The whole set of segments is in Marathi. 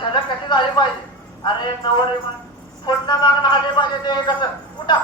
झलक कशी झाली पाहिजे. अरे नवरे पुन्हा मागणं आले पाहिजे. ते कसं उठा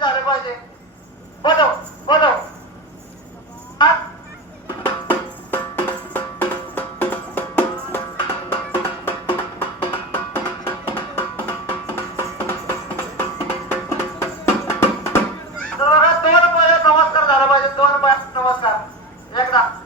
झाले पाहिजे. बोलव बोलव दोन पाय नमस्कार झाला पाहिजे. दोन पाय नमस्कार एकदा